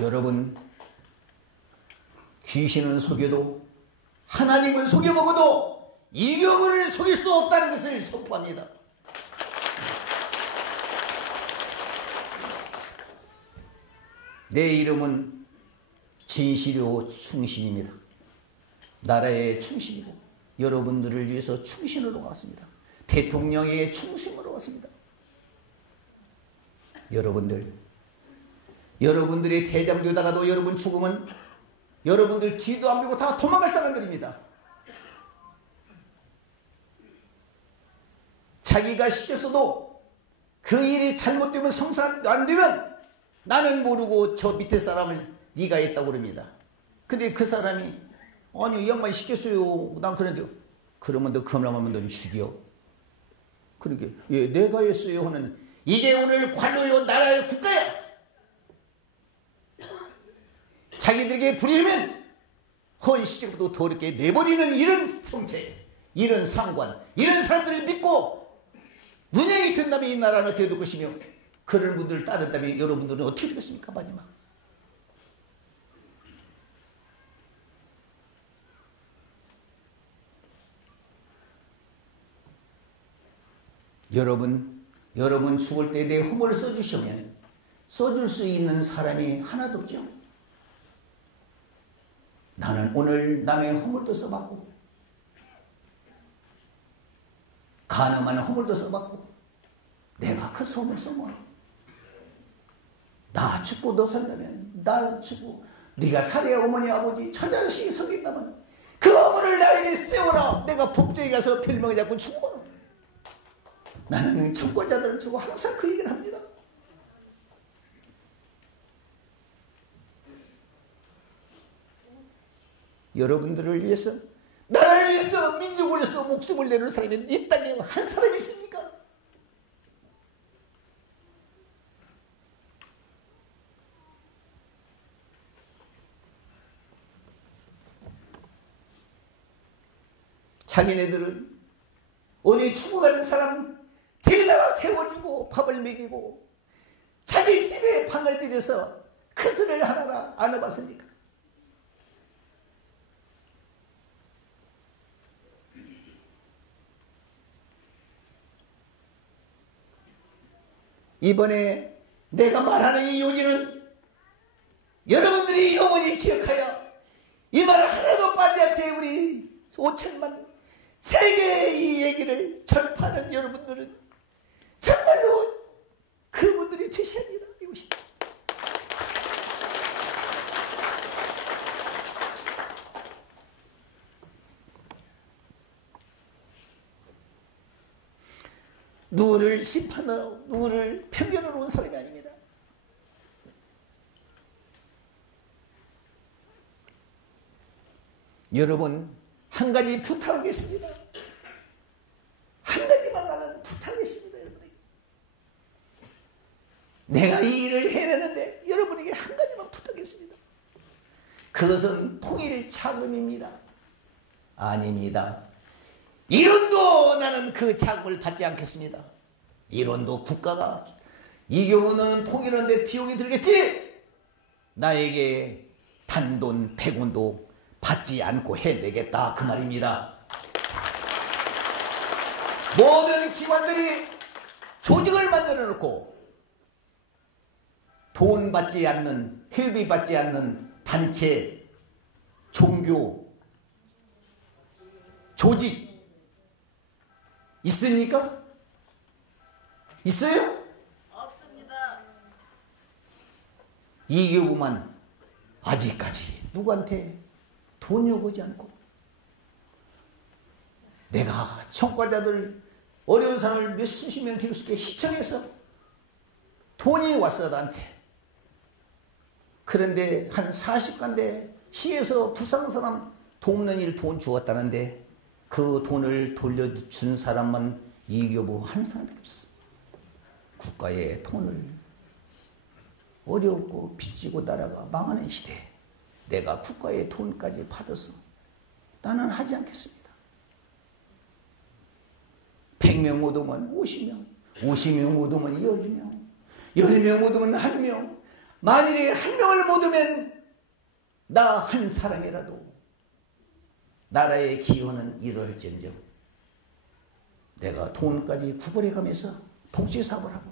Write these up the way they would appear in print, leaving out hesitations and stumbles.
여러분, 귀신은 속여도 하나님은 속여먹어도 이경을 속일 수 없다는 것을 선포합니다. 내 이름은 진실요 충신입니다. 나라의 충신이고 여러분들을 위해서 충신으로 왔습니다. 대통령의 충신으로 왔습니다. 여러분들의 대장 되다가도 여러분 죽으면 여러분들 뒤도 안 보고 다 도망갈 사람들입니다. 자기가 시켰어도 그 일이 잘못되면 성사 안 되면 나는 모르고 저 밑에 사람을 네가 했다고 그럽니다. 근데 그 사람이 아니 이 양반이 시켰어요. 난 그런데 그러면 너 그러면 넌 죽여. 그러니까 예 내가 했어요 하는 이게 오늘 관료요 나라의 국가야. 자기들에게 부리면 헌시적으로 더럽게 내버리는 이런 성체, 이런 상관, 이런 사람들을 믿고 운영이 된다면 이 나라는 어떻게 될 것이며 그런 분들을 따른다면 여러분들은 어떻게 되겠습니까? 마지막 여러분 죽을 때 내 허물을 써주시면 써줄 수 있는 사람이 하나도 없죠. 나는 오늘 남의 허물도 써봤고 가늠한 허물도 써봤고 내가 그 허물 써먹어. 나 죽고 너 산다면 나 죽고 네가 살해 어머니 아버지 천장씩 속인다면 그 허물을 나에게 세워라. 내가 법정에 가서 별명을 잡고 죽어. 나는 청권자들을 주고 항상 그 얘기를 합니다. 여러분들을 위해서 나라를 위해서 민족을 위해서 목숨을 내는 사람이 이 땅에 한 사람이 있습니까? 자기네들은 어디 죽어가는 사람 데려다가 세워주고 밥을 먹이고 자기 집에 방을 들여서 그들을 하나라 안 해봤습니까? 이번에 내가 말하는 이 요지는 여러분들이 영원히 기억하여 이 말을 하나도 빠지지 않게 우리 5천만 세계에 이 얘기를 전파하는 여러분들은 정말로 그분들이 되셔야 합니다. 이것이. 누구를 심판하러 누구를 편견하러 온 사람이 아닙니다. 여러분 한 가지 부탁하겠습니다. 한 가지만 나는 부탁하겠습니다. 여러분에게. 내가 이 일을 해내는데 여러분에게 한 가지만 부탁하겠습니다. 그것은 통일 자금입니다. 아닙니다. 이론도 나는 그 자금을 받지 않겠습니다. 이론도 국가가 이 경우는 통일하는데 비용이 들겠지? 나에게 단돈 100원도 받지 않고 해내겠다 그 말입니다. 모든 기관들이 조직을 만들어 놓고 돈 받지 않는 회비 받지 않는 단체 종교 조직 있습니까? 있어요? 없습니다. 이 경우만 아직까지 누구한테 돈이 오지 않고 내가 청과자들 어려운 사람을 몇 수십 명 기록시켜 시청해서 돈이 왔어 나한테. 그런데 한 40간데 시에서 부산 사람 돕는 일 돈 주었다는데 그 돈을 돌려준 사람만 이교부 한 사람밖에 없어. 국가의 돈을 어렵고 빚지고 나라가 망하는 시대에 내가 국가의 돈까지 받아서 나는 하지 않겠습니다. 100명 못 오면 50명, 50명 못 오면 10명, 10명 못 오면 1명, 만일에 한 명을 못 오면 나 한 사람이라도 나라의 기원은 이럴지언정 내가 돈까지 구걸해 가면서 복지사업을 하고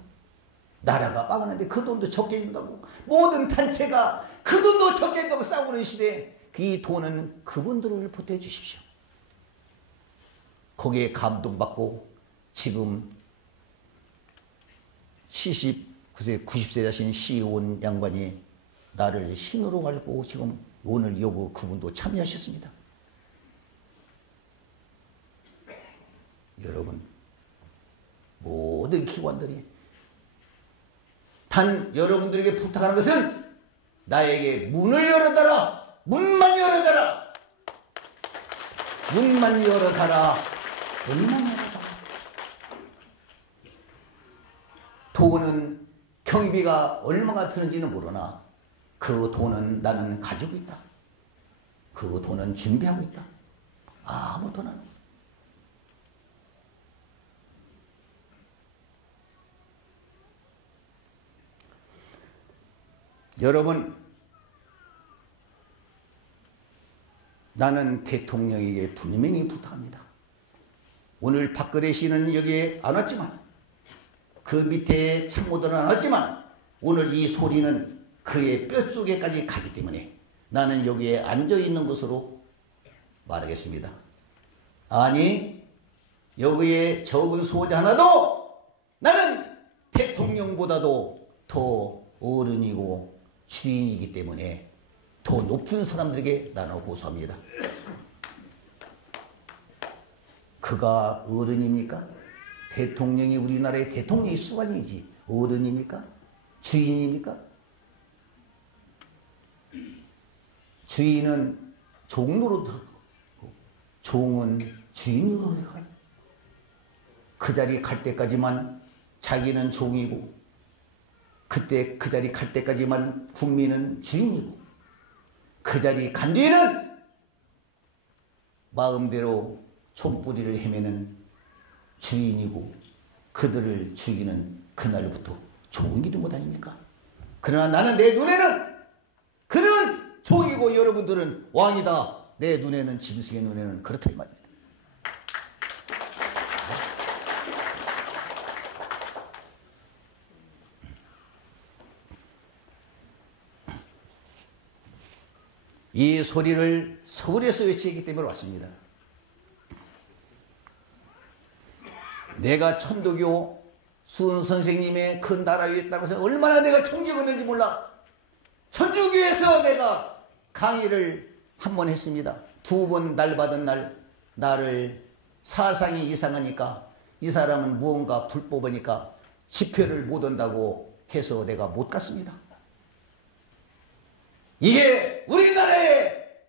나라가 빠가는데 그 돈도 적게 준다고 모든 단체가 그 돈도 적게 준다고 싸우고 있는 시대에 이 돈은 그분들을 보태주십시오. 거기에 감동받고 지금 79세 90세 자신 시의원 양반이 나를 신으로 알고 지금 오늘 요구 그분도 참여하셨습니다. 여러분 모든 기관들이 단 여러분들에게 부탁하는 것은 나에게 문을 열어달라. 문만 열어달라. 문만 열어달라. 문만 열어달라. 돈은 경비가 얼마가 드는지는 모르나 그 돈은 나는 가지고 있다. 그 돈은 준비하고 있다. 아무 돈 안. 여러분, 나는 대통령에게 분명히 부탁합니다. 오늘 박근혜 씨는 여기에 안 왔지만 그 밑에 참모들은 안 왔지만 오늘 이 소리는 그의 뼛속에까지 가기 때문에 나는 여기에 앉아있는 것으로 말하겠습니다. 아니 여기에 적은 소자 하나도 나는 대통령보다도 더 어른이고 주인이기 때문에 더 높은 사람들에게 나는 호소합니다. 그가 어른입니까? 대통령이 우리나라의 대통령이 수반이지 어른입니까? 주인입니까? 주인은 종로로 들어가고 종은 주인으로 들어가요. 그 자리 갈 때까지만 자기는 종이고 그때 그 자리 갈 때까지만 국민은 주인이고 그 자리 간 뒤에는 마음대로 촌뿌리를 헤매는 주인이고 그들을 죽이는 그날부터 종이 된 것 아닙니까? 그러나 나는 내 눈에는 그는 종이고 여러분들은 왕이다. 내 눈에는 짐승의 눈에는 그렇다 이 말입니다. 이 소리를 서울에서 외치기 때문에 왔습니다. 내가 천도교 수은 선생님의 그 나라 위에 따라서 얼마나 내가 존경했는지 몰라. 천주교에서 내가 강의를 한 번 했습니다. 2번 날 받은 날 나를 사상이 이상하니까 이 사람은 무언가 불법이니까 집회를 못 온다고 해서 내가 못 갔습니다. 이게 우리나라의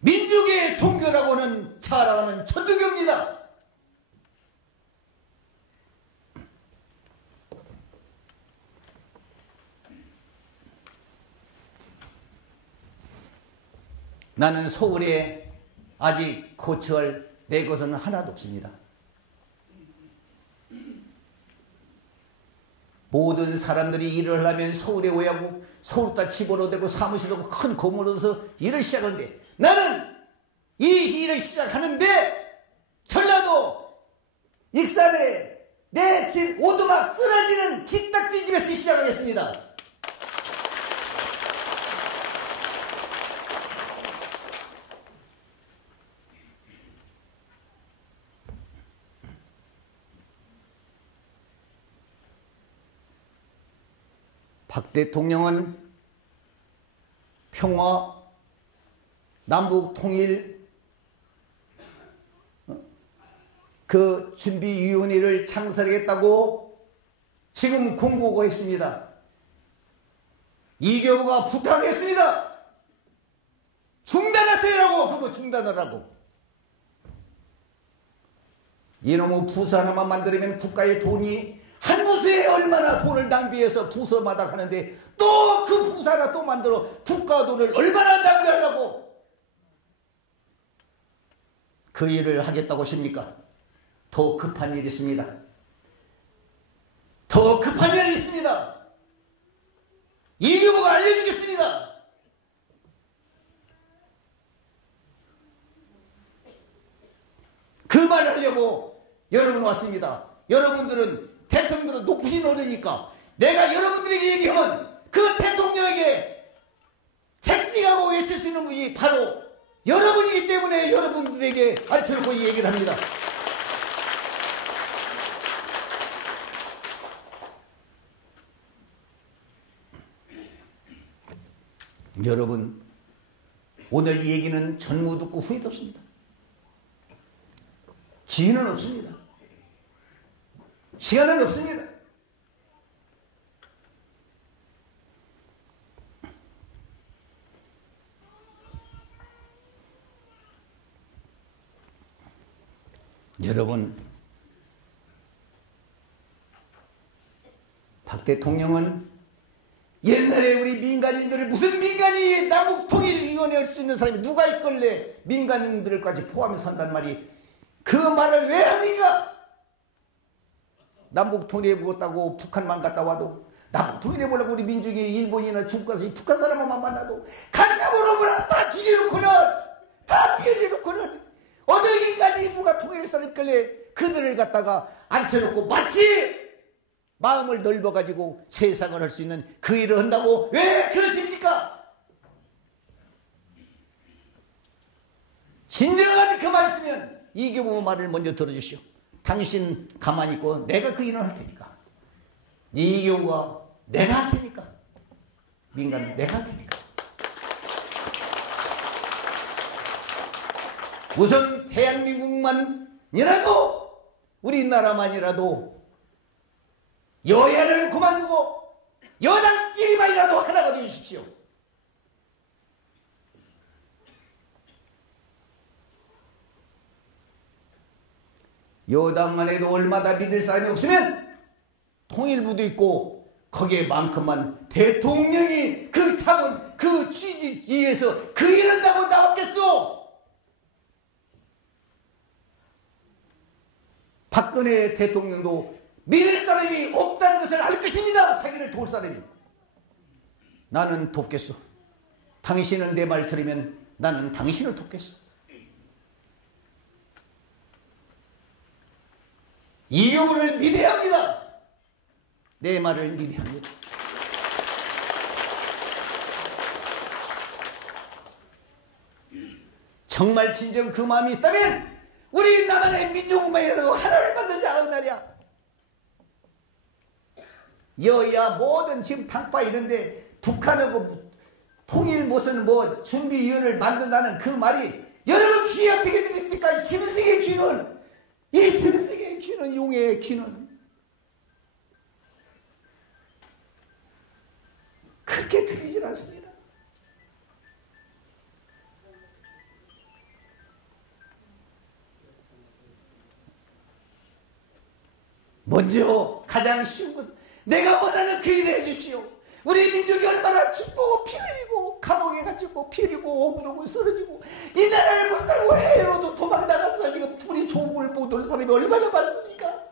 민족의 종교라고는 자랑하는 천주교입니다. 나는 서울에 아직 거처할 내 것은 하나도 없습니다. 모든 사람들이 일을 하려면 서울에 오야 하고 서울다 집으로 대고 사무실로 큰 건물로서 일을 시작하는데 나는 이 일을 시작하는데 전라도 익산에 내 집 오두막 쓰러지는 기딱지 집에서 시작하겠습니다. 박 대통령은 평화, 남북 통일 그 준비위원회를 창설하겠다고 지금 공고가 했습니다. 이교부가 부탁했습니다. 중단하세요라고 그거 중단하라고. 이놈의 부서 하나만 만들면 국가의 돈이 한 부서에 얼마나 돈을 낭비해서 부서마다 하는데 또 그 부서 하나 또 만들어 국가 돈을 얼마나 낭비하려고 그 일을 하겠다고 하십니까? 더 급한 일이 있습니다. 더 급한 일이 있습니다. 이경우가 알려주겠습니다. 그 말을 하려고 여러분 왔습니다. 여러분들은 대통령보다 높으신 어른이니까 내가 여러분들에게 얘기하면 그 대통령에게 책찍하고 외칠 수 있는 분이 바로 여러분이기 때문에 여러분들에게 알려놓고 이 얘기를 합니다. 여러분, 오늘 이 얘기는 전무 듣고 후회도 없습니다. 기회는 없습니다. 시간은 없습니다. 여러분, 박 대통령은 옛날에 우리 민간인들을 무슨 민간이 남북통일위원회 할 수 있는 사람이 누가 있걸래 민간인들까지 포함해서 한단 말이 그 말을 왜 합니까? 남북통일해 보겠다고 북한만 갔다 와도 남북통일해 보려고 우리 민중이 일본이나 중국 가서 북한 사람만 만나도 간첩으로 몰아서 다 죽여놓고는 다 죽여놓고는 어느 인간이 누가 통일할 사람 있길래 그들을 갖다가 앉혀놓고 마치 마음을 넓어가지고 세상을 할 수 있는 그 일을 한다고 왜 그러십니까? 진정한 그 말씀이면 이경우 말을 먼저 들어주시오. 당신 가만히 있고 내가 그 일을 할 테니까. 이경우가 내가 할 테니까. 민간 내가 할 테니까. 우선 대한민국만이라도 우리나라만이라도 여야를 그만두고 여당끼리만이라도 하나가 되주십시오. 여당만 해도 얼마나 믿을 사람이 없으면 통일부도 있고 거기에만큼만 대통령이 그 참은 그 취지에서 그 일을 한다고 나왔겠소. 박근혜 대통령도 믿을 사람이 없다는 것을 알 것입니다. 자기를 도울 사람이. 나는 돕겠소. 당신은 내 말 들으면 나는 당신을 돕겠소. 이경우를 믿어야 합니다. 내 말을 믿어야 합니다. 정말 진정 그 마음이 있다면 우리 나만의 민족만이라도 하나를 만들자 하는 날이야. 여야 뭐든 지금 당파 이런데 북한하고 통일 무슨 뭐 준비위원회를 만든다는 그 말이 여러분 귀에 어떻게 들립니까? 심승의 귀는 이 심승의 귀는 용의 귀는 그렇게 들리질 않습니다. 먼저 가장 쉬운 것은 내가 원하는 그 일을 해주십시오. 우리 민족이 얼마나 죽고 피 흘리고 감옥에 갇히고 피 흘리고 억울하고 쓰러지고 이 나라를 못 살고 해외로도 도망나가서 지금 우리 조국을 못 올 사람이 얼마나 많습니까?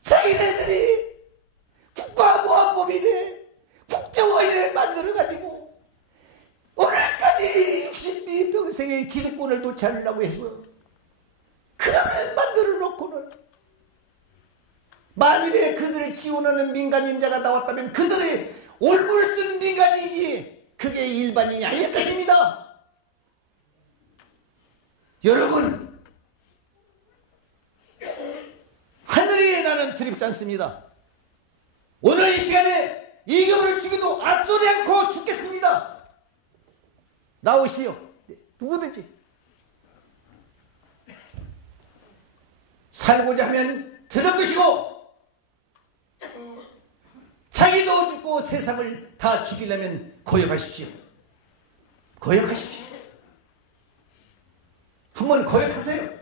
자기네들이 국가보안법이래 국정원을 만들어가지고 오늘까지 62평생의 기득권을 놓지 않으려고 해서 그것을 만들어 놓고는 만일에 그들을 지원하는 민간인자가 나왔다면 그들의 올무를 쓴 민간인이지 그게 일반인이 아닐 것입니다. 여러분, 하늘이 나는 두렵지 않습니다. 오늘 이 시간에 이경우를 죽여도 앞서지 않고 죽겠습니다. 나오시오. 누구든지 살고자 하면 들을 것이고 자기도 죽고 세상을 다 죽이려면 거역하십시오. 거역하십시오. 한번 거역하세요.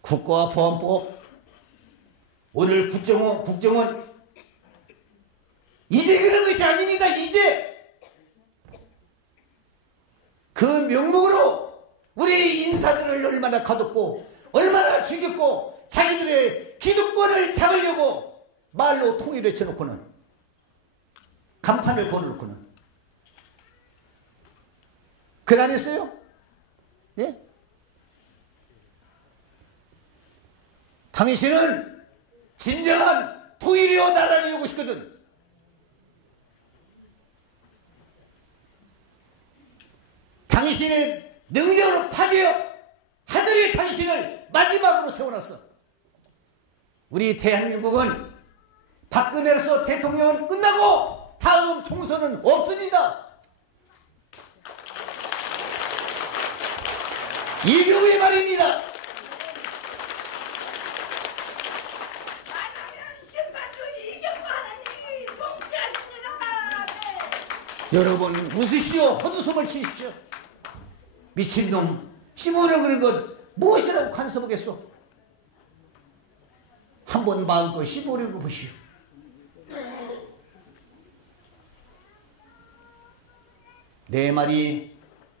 국가보안법 오늘 국정원 이제 그런 것이 아닙니다. 이제 그 명목으로 우리 인사들을 얼마나 가뒀고 얼마나 죽였고 자기들의 기득권을 잡으려고 말로 통일을 쳐놓고는 간판을 걸어놓고는 그래 안 했어요? 예? 당신은 진정한 통일이요 나라를 이루고 싶거든. 당신의 능력으로 파괴요 하늘이 당신을 마지막으로 세워놨어. 우리 대한민국은 박근혜로서 대통령은 끝나고 다음 총선은 없습니다. 이 경우에 말입니다. 여러분 웃으시오. 헛웃음을 치십시오. 미친놈 씹어내는 그런 것 무엇이라고 간섭하겠소. 한번 마음껏 씹어내고 보시오. 내 말이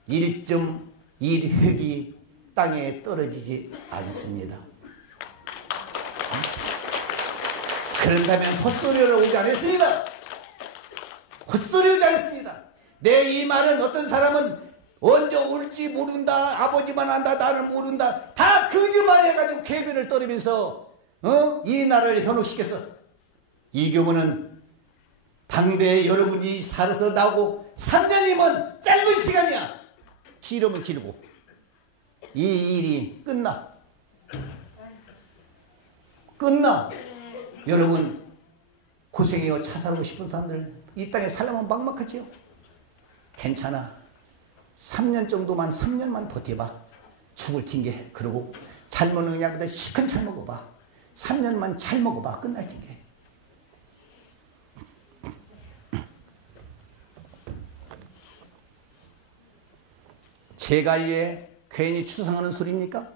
1.1획이 땅에 떨어지지 않습니다. 그런다면 헛소리를 오지 않았습니다. 헛소리 오지 않았습니다. 내 이 말은 어떤 사람은 언제 올지 모른다, 아버지만 안다, 나는 모른다, 다 거짓말 해가지고 개변을 떨으면서 이 나라를 현혹시켰어. 이경우는 당대에 여러분이 살아서 나오고 3년이면 짧은 시간이야. 길으면 길고 이 일이 끝나. 여러분 고생해요. 차 살고 싶은 사람들 이 땅에 살려면 막막하지요. 괜찮아. 3년 정도만 3년만 버텨봐. 죽을 튕게. 그러고 잘 먹는 약보다 시큰 잘 먹어봐. 3년만 잘 먹어봐. 끝날 튕게. 제가 이게 괜히 추상하는 소리입니까?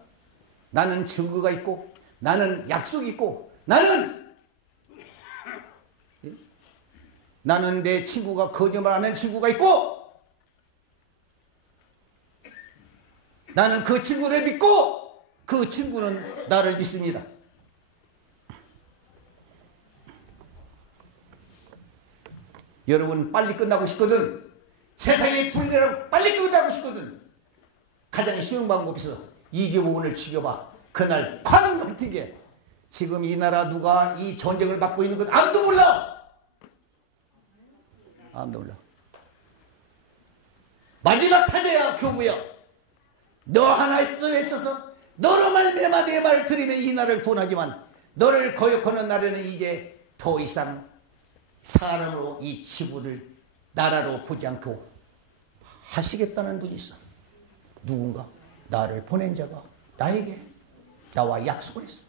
나는 증거가 있고 나는 약속이 있고 나는 내 친구가 거짓말 안 하는 친구가 있고 나는 그 친구를 믿고 그 친구는 나를 믿습니다. 여러분 빨리 끝나고 싶거든. 세상의 분리라고 빨리 끝나고 싶거든. 가장 쉬운 방법이 있어. 이경호를 죽여봐. 그날 쾅 튀게. 지금 이 나라 누가 이 전쟁을 받고 있는 건 아무도 몰라. 아무도 몰라. 마지막 타자야 교부야. 너 하나 있어 외쳐서 너로 말미암아 내 말을 들으면 이 나라를 구원하지만 너를 거역하는 날에는 이제 더 이상 사람으로 이 지구를 나라로 보지 않고 하시겠다는 분이 있어. 누군가 나를 보낸 자가 나에게 나와 약속을 했어.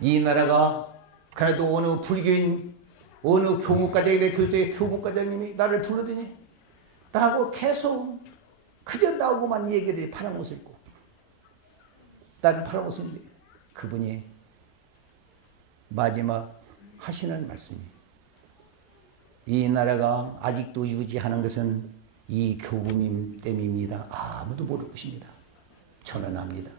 이 나라가 그래도 어느 불교인 어느 교무과장이 내 교수의 교무과장님이 나를 불러더니 나하고 계속 그저 나하고만 얘기를 파란 옷을 입고 나를 파란 옷을 입는데 그분이 마지막 하시는 말씀이 이 나라가 아직도 유지하는 것은 이 교부님 때문입니다. 아무도 모를 것입니다. 저는 압니다.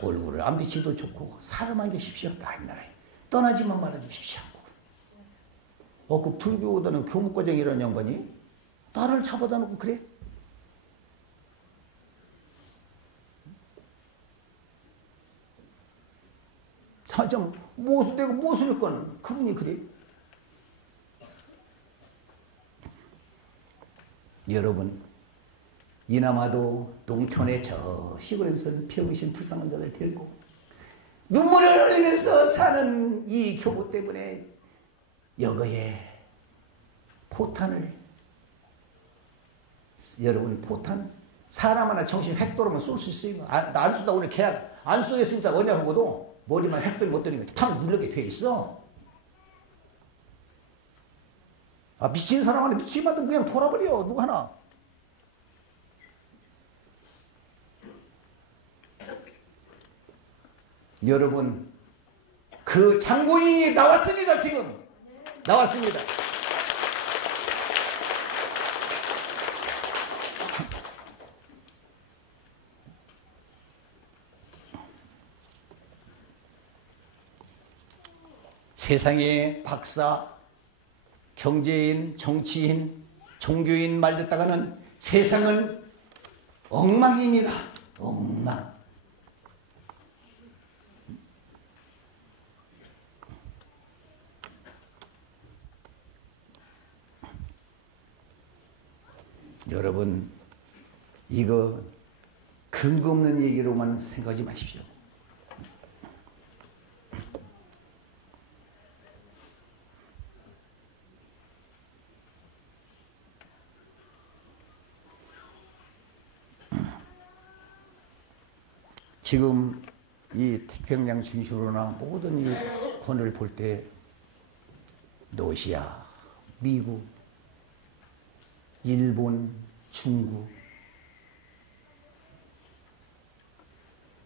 얼굴을 안 비치도 좋고 사람 안 계십시오. 다 이 나라에 떠나지만 말아주십시오. 그 불교보다는 교무과장이라는 양반이 나를 잡아다 놓고 그래? 참 내가 무엇을 했건 그분이 그래? 여러분 이나마도 농촌의 저 시골에서는 병신 불쌍한 자들 데리고 눈물을 흘리면서 사는 이 교부 때문에 여거에 포탄을 여러분 포탄 사람 하나 정신 획 돌으면 쏠 수 있어요. 나 안 쏜다 오늘 계약 안 쏘겠습니다. 뭐냐고도 머리만 획 돌이 못 돌리면 탁 누르게 돼 있어. 미친 사람한테 미친만도 그냥 돌아버려. 누구 하나. 여러분 그 장본인이 나왔습니다. 지금 나왔습니다. 세상에 박사, 경제인, 정치인, 종교인 말 듣다가는 세상은 엉망입니다. 엉망. 여러분, 이거 근거 없는 얘기로만 생각하지 마십시오. 지금 이 태평양 중심으로나 모든 이 권을 볼 때 러시아, 미국, 일본, 중국,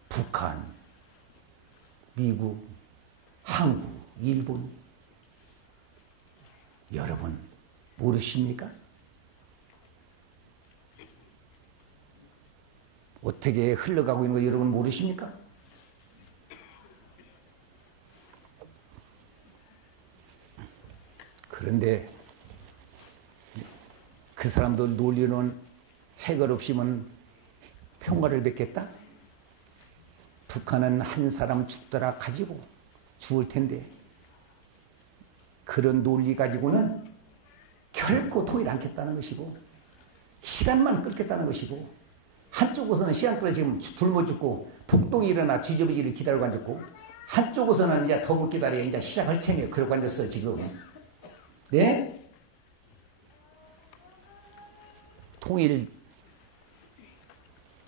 북한, 미국, 한국, 일본, 여러분 모르십니까? 어떻게 흘러가고 있는 거 여러분 모르십니까? 그런데 그 사람도 논리는 해결 없이면 평화를 맺겠다? 북한은 한 사람 죽더라 가지고 죽을 텐데 그런 논리 가지고는 결코 통일 않겠다는 것이고 시간만 끌겠다는 것이고 한쪽에서는 시간 끌어 지금 굶어 죽고 폭동이 일어나 뒤집어지를 기다리고 앉았고 한쪽에서는 이제 더 못 기다려 이제 시작할 챙겨 그러고 앉았어 지금. 네? 통일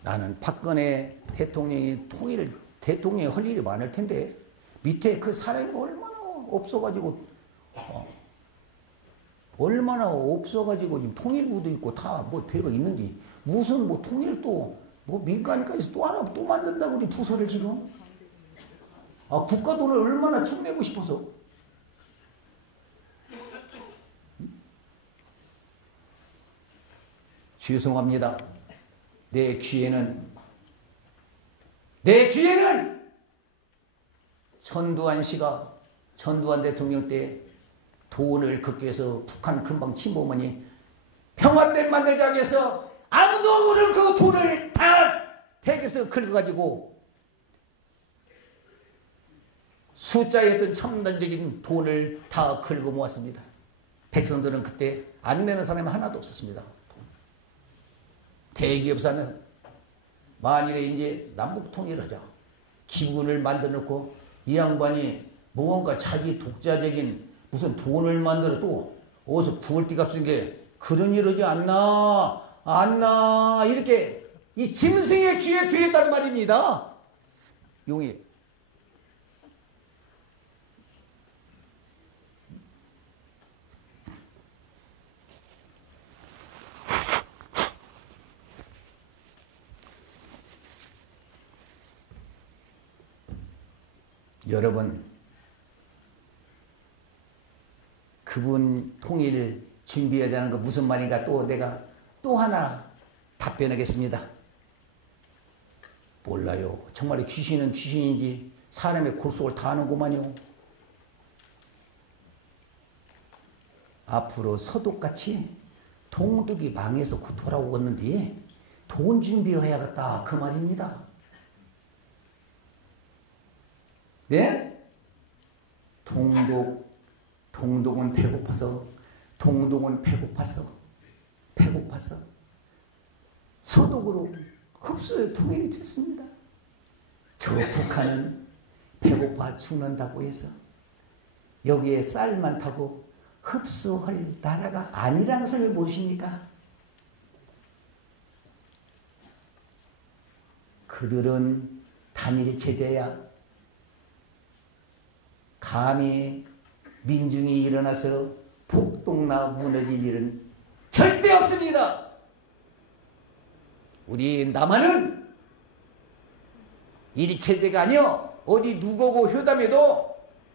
나는 박근혜 대통령이 대통령이 할 일이 많을 텐데 밑에 그 사람이 얼마나 없어가지고 얼마나 없어가지고 지금 통일부도 있고 다 뭐 별거 있는데 무슨 뭐 통일도 뭐 민간까지 또 하나 또 만든다고 우리 부서를 지금 국가 돈을 얼마나 축내고 싶어서 죄송합니다. 내 귀에는 전두환 씨가 전두환 대통령 때 돈을 극해서 북한 금방 침범하니 평화댐 만들자고 해서 아무도 모르는 그 돈을 다 대기업에서 긁어가지고 숫자에 어떤 첨단적인 돈을 다 긁어 모았습니다. 백성들은 그때 안 내는 사람이 하나도 없었습니다. 대기업사는 만일에 이제 남북 통일하자 기구를 만들어 놓고 이 양반이 무언가 자기 독자적인 무슨 돈을 만들어 또 어디서 부을띠가 쓰는 게 그런 일 하지 않나 이렇게 이 짐승의 귀에 들였단 말입니다. 용이 여러분 그분 통일 준비하자는 거 무슨 말인가 또 내가 또 하나 답변하겠습니다. 몰라요. 정말 귀신은 귀신인지 사람의 골속을 다 아는구만요. 앞으로 서독같이 동독이 망해서 곧 돌아오겠는데 돈 준비해야겠다 그 말입니다. 네? 동독은 배고파서 서독으로 흡수해 통일이 됐습니다. 저 북한은 배고파 죽는다고 해서 여기에 쌀만 타고 흡수할 나라가 아니라는 것을 모르십니까? 그들은 단일이 제대야 감히 민중이 일어나서 폭동나 무너질 일은 절대 없습니다. 우리 남한은 일체제가 아니여 어디 누구고 회담해도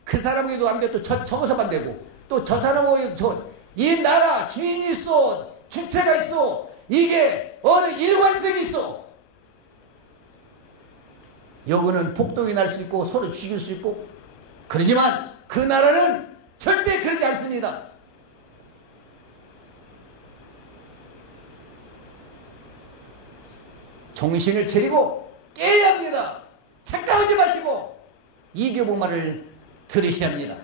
그 사람에게도 안 돼. 또 저것만 안 되고. 또 저 사람에게도 이 나라 주인이 있어. 주체가 있어. 이게 어느 일관성이 있어. 여기는 폭동이 날 수 있고 서로 죽일 수 있고 그러지만 그 나라는 절대 그러지 않습니다. 정신을 차리고 깨야 합니다. 착각하지 마시고 이교보 말을 들으셔야 합니다.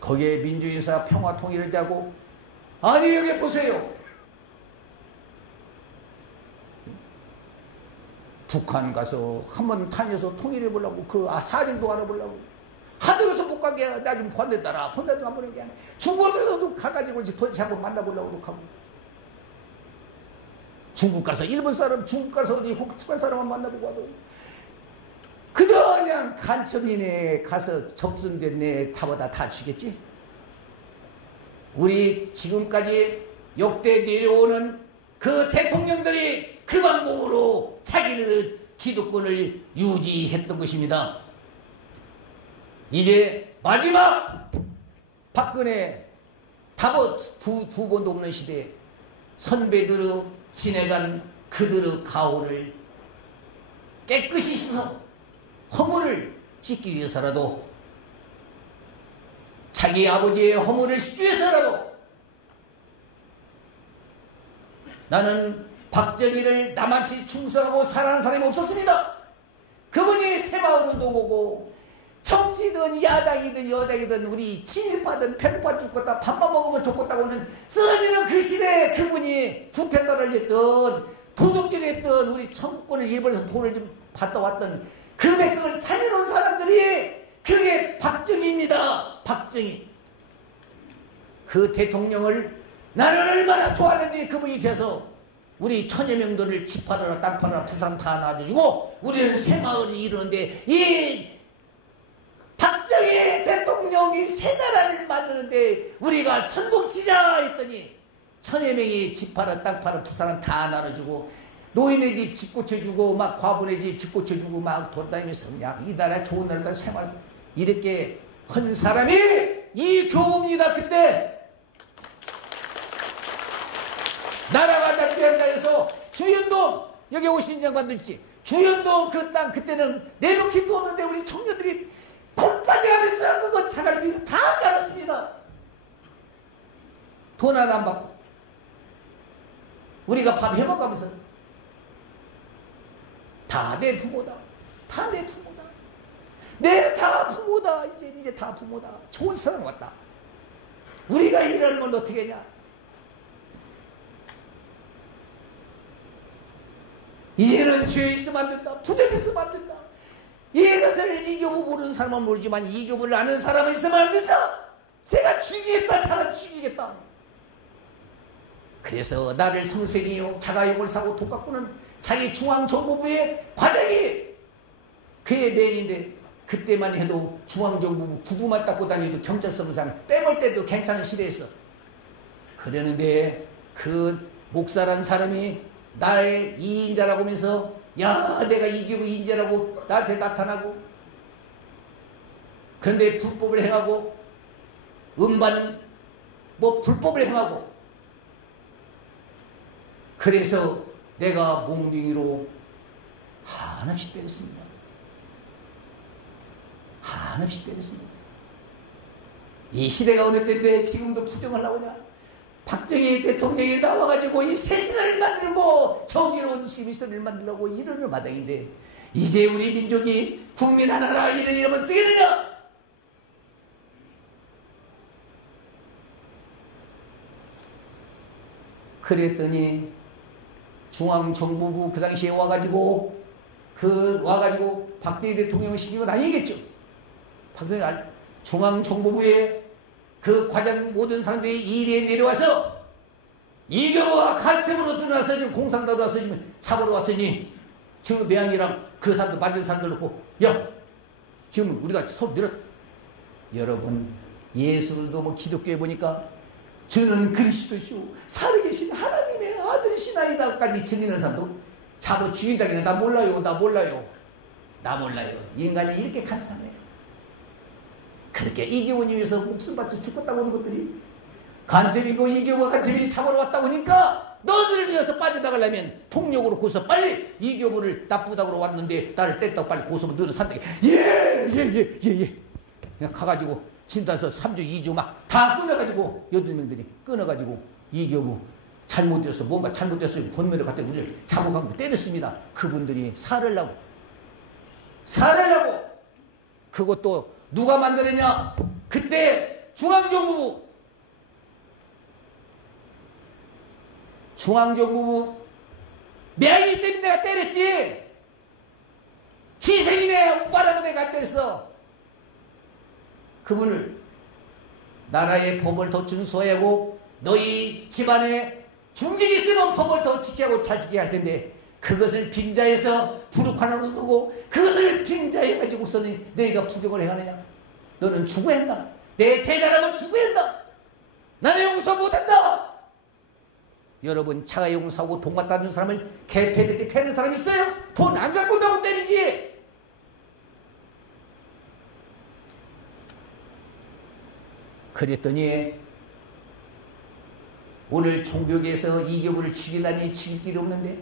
거기에 민주인사 평화 통일을 대하고 아니 여기 보세요. 북한 가서 한번 다녀서 통일해 보려고 그 사정도 알아보려고 하도 여기서 못 가게 나 좀 보내달라 보내도 한번 얘기해. 중국에서도 가가지고 이제 도대체 한번 만나보려고 하고 중국 가서 일본 사람 중국 가서 어디 북한 사람만 만나보고 와도 그저 그냥 간첩이네 가서 접선됐네 다보다 다 주겠지. 우리 지금까지 역대 내려오는 그 대통령들이 그 방법으로 자기들 기득권을 유지했던 것입니다. 이제 마지막 박근혜 답을 두 번도 없는 시대에 선배들의 지내간 그들의 가오를 깨끗이 씻어 허물을 씻기 위해서라도 자기 아버지의 허물을 씻기 위해서라도 나는 박정희를 나같이 충성하고 사랑하는 사람이 없었습니다. 그분이 새마을운동 오고 정치든 야당이든 여당이든 우리 친일파든 배고파 죽겠다 밥만 먹으면 좋겠다고는 쓰러지는 그 시대에 그분이 국회의원을 했던 도둑질을 했던 우리 청구권을 일본에서 돈을 좀 받다 왔던 그 백성을 살려놓은 사람들이 그게 박정희입니다. 박정희. 그 대통령을 나는 얼마나 좋아하는지 그분이 돼서 우리 천여 명들을 집 팔아라 땅 팔아라 부산 다 놔주고 우리는 새마을을 이루는데 이 박정희 대통령이 새 나라를 만드는데 우리가 선봉치자 했더니 천여 명이 집 팔아 땅 팔아 부산은 다 나눠주고 노인의 집 고쳐주고 막 과부의 집 고쳐주고 막 돌아다니면서 그냥 이 나라 좋은 나라다 새마을 이렇게 한 사람이 이 교우입니다. 그때 나라가 잡혀간다 해서 주연동 여기 오신 장관들지 주연동 그 땅 그때는 내놓기도 없는데 우리 청년들이 콩빠져가면서 그거 차가를 위해서 다 깔았습니다. 돈 하나 안 받고 우리가 밥 해먹으면서 다 내 부모다. 다 내 부모다. 내 다 부모다. 이제 다 부모다. 좋은 사람 왔다. 우리가 이러면 어떻게 하냐. 이제는 죄 있으면 안 된다. 부정했으면 안 된다. 이것을 이교부 모르는 사람은 모르지만 이교부를 아는 사람은 있으면 안 된다. 제가 죽이겠다. 차라리 죽이겠다. 그래서 나를 성생이요 자가용을 사고 돈 갖고는 자기 중앙정보부의 과장이 그의 내인인데 그때만 해도 중앙정보부 구두만 닦고 다니도 경찰서무상 빼볼 때도 괜찮은 시대였어. 그러는데 그 목사란 사람이 나의 이인자라고 하면서 야 내가 이기고 이인자라고 나한테 나타나고 그런데 불법을 행하고 음반 뭐 불법을 행하고 그래서 내가 몽둥이로 한없이 때렸습니다. 한없이 때렸습니다. 이 시대가 어느 때인데 지금도 부정을 하고냐. 박정희 대통령이 나와가지고 이 새신을 만들고 정의로운 시민선을 만들려고 이러는 마당인데 이제 우리 민족이 국민 하나라 이런 이름을 쓰겠느냐. 그랬더니 중앙정보부 그 당시에 와가지고 박정희 대통령을 시키고 다니겠죠. 박정희 중앙정보부에 그 과장 모든 사람들이 일에 내려와서 이경호가 간첩으로 들어와서 지금 공산당으로 와서 지금 잡으러 왔으니 지금 매양이랑 그 사람들 만든 사람들 놓고 야 지금 우리가 서로 내려 여러분 예수도 뭐 기독교에 보니까 주는 그리스도시오 살아계신 하나님의 아들이시나이다까지 증인하는 사람도 잡아 죽인다기는 나 몰라요, 나 몰라요, 나 몰라요. 인간이 이렇게 간사해요. 그렇게 이교원이 위해서 목숨 바쳐 죽었다고 하는 것들이 간첩이고 이교가 간첩이 잡으러 왔다고 하니까 너를 위해서 빠져나가려면 폭력으로 고소 빨리 이교부를 나쁘다고 왔는데 나를 뗐다고 빨리 고소면 너는 산다. 예. 그냥 가가지고 진단서 3주 2주 막 다 끊어가지고 8명들이 끊어가지고 이교부 잘못되어서 뭔가 잘못됐어요. 권면을 갖다 우리를 잡아가고 때렸습니다. 그분들이 살으려고 그것도 누가 만들었냐? 그때 중앙정부부 매양이 때문에 내가 때렸지. 희생이네 오빠라면 내가 때렸어. 그분을 나라의 법을 더 준수해야 하고 너희 집안에 중직이 있으면 법을 더 지키고 잘 지켜야 할 텐데 그것을 빙자해서 부룩하나로 두고 그것을 빙자해가지고서는 너희가 부정을 해가느냐? 너는 죽어야 한다. 내 제자라면 죽어야 한다. 나는 용서 못한다. 여러분 자가 용서하고 돈 갖다 준 사람을 개패듯이 패는 사람 있어요? 돈 안 갖고 나고 때리지. 그랬더니 오늘 종교계에서 이교부를 죽이려니 죽일 길이 없는데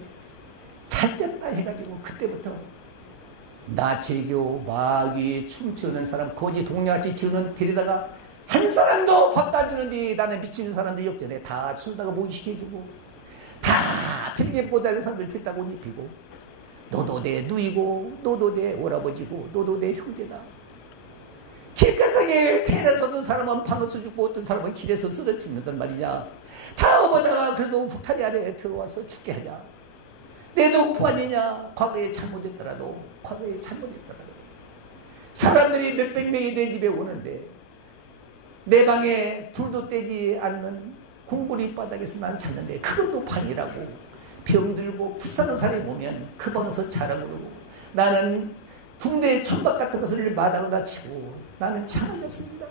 잘됐다 해가지고 그때부터 나체교 마귀 춤추는 사람 거지 동료같이 지우는 데려다가 한 사람도 밥 다 주는데 나는 미치는 사람들이 없잖아요. 다 준다가 모시켜주고 다 필리핀보다는 사람들 됐다고 옷 입히고 너도 내 누이고 너도 내 오라버지고 너도 내 형제다. 길가상에 태어나서는 사람은 방어서 죽고 어떤 사람은 길에서 쓰러 죽는단 말이냐. 다 오다가 그래도 후타리 아래에 들어와서 죽게 하자. 내도 부안이냐. 과거에 잘못했더라도 사람들이 몇백 명이 내 집에 오는데 내 방에 불도 떼지 않는 공구리 바닥에서 난 잤는데 그것도 방이라고. 병들고 불쌍한 사람이 오면 그 방에서 자라고 그러고 나는 군대 천막 같은 것을 마당에다 치고 나는 잠을 잤습니다.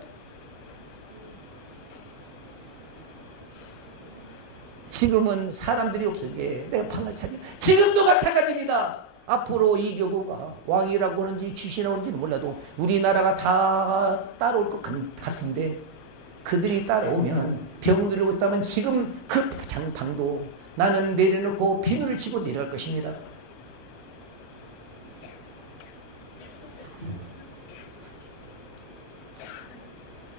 지금은 사람들이 없으게 내가 방을 차려. 지금도 마찬가지입니다. 앞으로 이 교구가 왕이라고 하는지 귀신이라고 하는지는 몰라도 우리나라가 다 따라올 것 같은데 그들이 따라오면 병들고 있다면 지금 그 장방도 나는 내려놓고 비늘을 치고 내려갈 것입니다.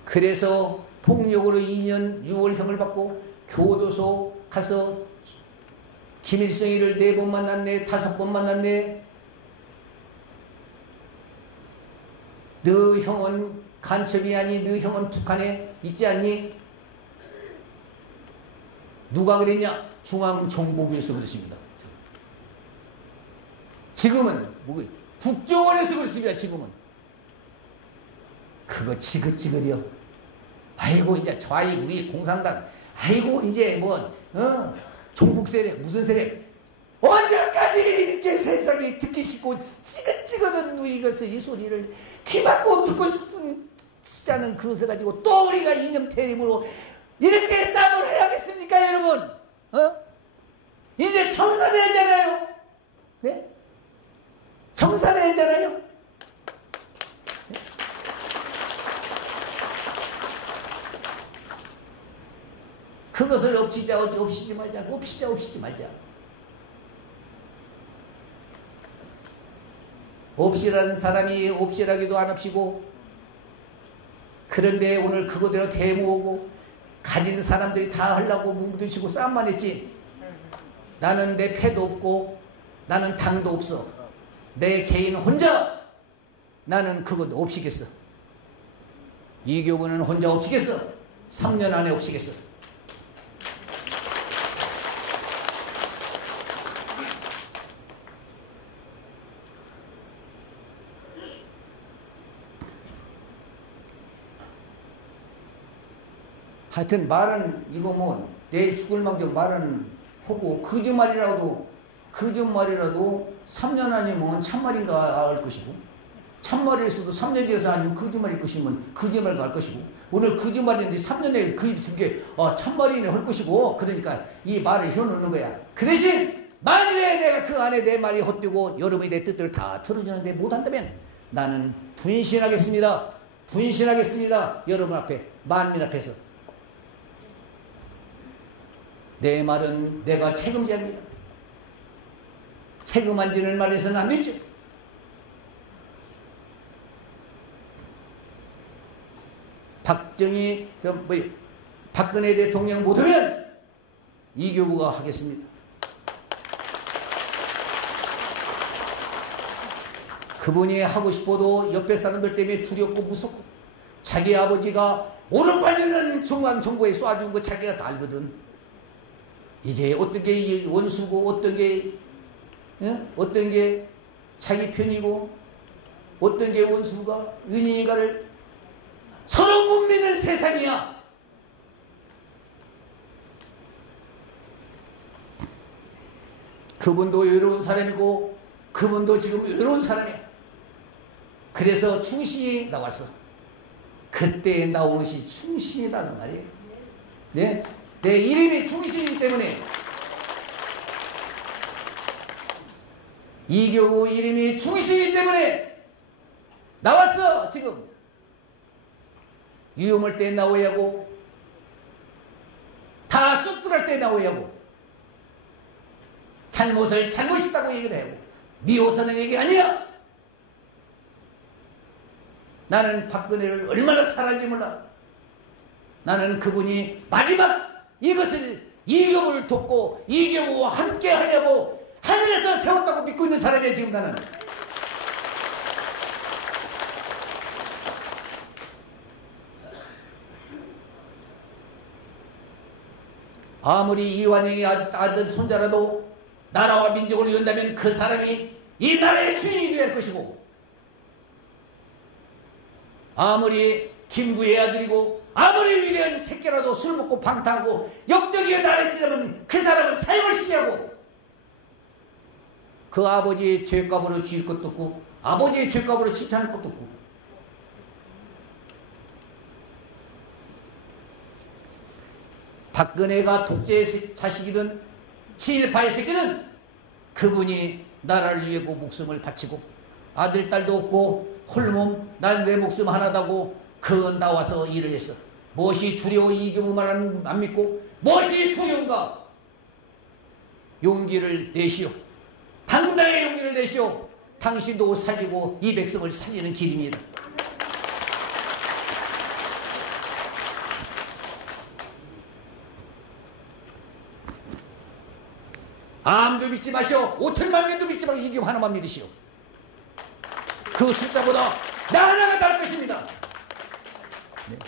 그래서 폭력으로 2년 6월형을 받고 교도소 가서 김일성이를 4번 만났네, 5번 만났네. 너 형은 간첩이 아니, 너 형은 북한에 있지 않니? 누가 그랬냐? 중앙정보부에서 그랬습니다. 지금은 국정원에서 그렇습니다. 지금은 그거 지긋지긋이요. 아이고 이제 좌익 우리 공산당 아이고 이제 종북세력 무슨 세력 언제까지 이렇게 세상에 듣기 싫고 찌긋찌긋한 이것을 이 소리를 귀 막고 듣고 싶지 않은 그것을 가지고 또 우리가 이념 대립으로 이렇게 싸움을 해야겠습니까 여러분? 이제 청산해야잖아요. 네? 청산해야잖아요. 그것을 없이지 말자. 없이라는 사람이 없이라기도 안 없이고 그런데 오늘 그거대로 대모하고 가진 사람들이 다 하려고 뭉드시고 싸움만 했지. 나는 내 패도 없고 나는 당도 없어. 내 개인 혼자 나는 그것도 없이겠어. 이 교부는 혼자 없이겠어. 3년 안에 없이겠어. 하여튼 말은 이거 내일 죽을 망정 말은 하고 거짓말이라도 3년 아니면 참말인가 할 것이고 참말에서도 3년 뒤에서 아니면 거짓말일 것이면 거짓말 갈 것이고 오늘 거짓말인데 3년 내에 그 일이 된게 참말이네 할 것이고, 그러니까 이 말을 해놓는 거야. 그 대신 만일에 내가 그 안에 내 말이 헛되고 여러분이 내 뜻대로 다 틀어주는데 못한다면 나는 분신하겠습니다. 분신하겠습니다. 여러분 앞에, 만민 앞에서. 내 말은 내가 책임져야 합니다. 책임 안 지는 말에서는 안 되죠. 박근혜 대통령 못하면 이교구가 하겠습니다. 그분이 하고 싶어도 옆에 사람들 때문에 두렵고 무섭고, 자기 아버지가 오른팔려는 중앙정부에 쏴준 거 자기가 다 알거든. 이제 어떤 게 원수고 어떤 게 자기 편이고 어떤 게 원수가 은인인가를 서로 못 믿는 세상이야. 그분도 외로운 사람이고 그분도 지금 외로운 사람이야. 그래서 충신이 나왔어. 그때 나온 것이 충신이라는 말이에요. 네? 내 이름이 충신이기 때문에, 이교구 이름이 충신이기 때문에 나왔어. 지금 위험할 때 나와야 하고, 다 쑥들할 때 나와야 하고, 잘못을 잘못이다고 얘기를 하고, 미워서는 얘기 아니야. 나는 박근혜를 얼마나 사랑하는지 몰라. 나는 그분이 마지막 이것을, 이경을 돕고 이경우와 함께 하려고 하늘에서 세웠다고 믿고 있는 사람이야 지금 나는. 아무리 이완영이 아들 손자라도 나라와 민족을 위한다면 그 사람이 이 나라의 주인이 될 것이고, 아무리 김부의 아들이고 아무리 위대한 새끼라도 술 먹고 방탕하고 역적이게 나라에 쓰려면 그 사람은 사형을 시키라고. 그 아버지의 죄값으로 지을 것도 없고 아버지의 죄값으로 칭찬할 것도 없고. 박근혜가 독재의 자식이든 친일파의 새끼든 그분이 나라를 위해 목숨을 바치고, 아들 딸도 없고 홀몸 난 내 목숨 하나다고 그 나와서 일을 했어. 무엇이 두려워 이경우 말은 안 믿고, 무엇이 두려운가? 용기를 내시오. 당당의 용기를 내시오. 당신도 살리고 이 백성을 살리는 길입니다. 아무도 믿지 마시오. 5천만 명도 믿지 말고 이경우 하나만 믿으시오. 그 숫자보다 나 하나가 나을 것입니다. 네.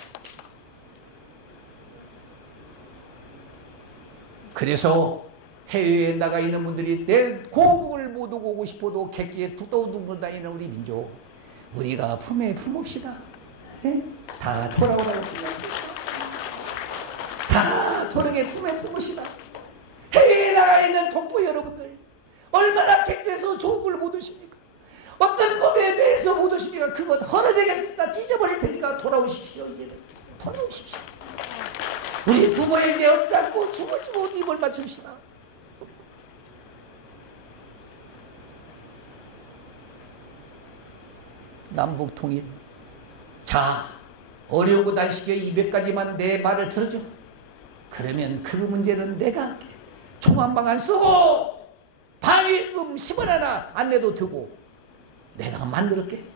그래서 해외에 나가 있는 분들이 내 고국을 못 오고 싶어도 객기에 두더둥글 다니는 우리 민족, 우리가 품에 품읍시다. 네? 다 돌아오라고. 다 도력의 품에 품읍시다. 해외에 나가 있는 동포 여러분들, 얼마나 객지에서 좋은 걸 못 오십니까? 어떤 법에 매해서 못 오십니까? 그것 허락되겠습니다. 찢어버릴 테니까 돌아오십시오. 이제 돌아오십시오. 우리 부모에게 어떻고 죽을지 못 입을 맞춥시다. 남북 통일. 자, 어려운 거 단식에 200가지만 내 말을 들어줘. 그러면 그 문제는 내가 할게. 총 한 방 안 쏘고 방위금 10원 하나 안 내도 되고 내가 만들었게.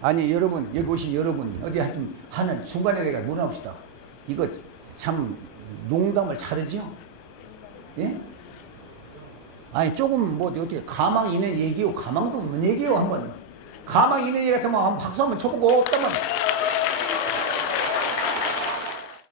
아니 여러분, 여기 오신 여러분, 어디 하는 중간에 내가 물어봅시다. 이거 참 농담을 잘하죠? 예? 아니 조금 뭐 어떻게 가망 있는 얘기요, 가망도 없는 얘기요. 한번 가망 있는 얘기 같으면 한번 박수 한번 쳐보고 없다면